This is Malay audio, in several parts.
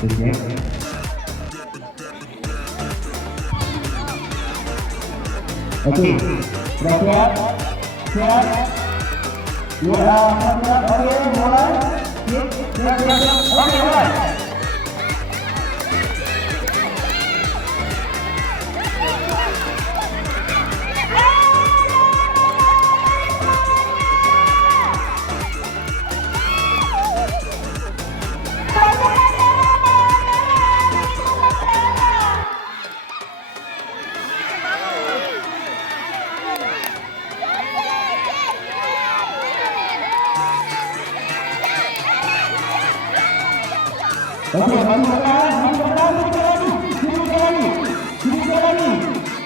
Oke. Oke, sudah siap? Siap? Ya, siap, oke, mulai. Siap, oke, mulai. Oke, maju sedikit lagi.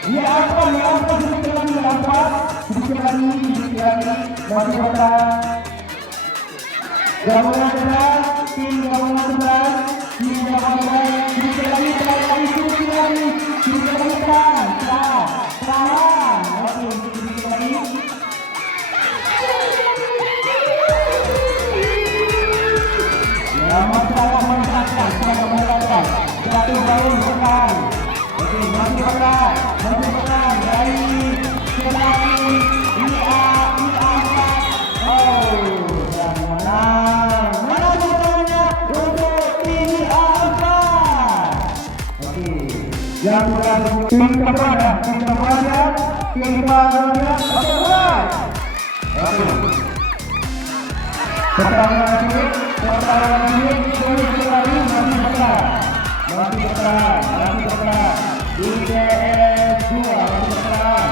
Ya apa, sedikit lagi, sedikit lagi, masih bertahan. Gabungan sebelah, tim gabungan sebelah, sedikit lagi, sedikit lagi, tahan. Oke, sedikit lagi. Jatuh bangun bertahan. Oke, masih bertahan dari Selani IA. Oh, jangan mana bertanya untuk IA. Oke, yang berada tim kepada oke, mulai. Oke, pertahanan ini masih bertahan. IDS 2 masih bertahan,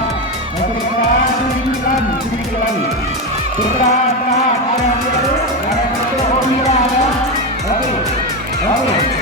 sedikit lagi. Bertahan, ada yang biru, Oke.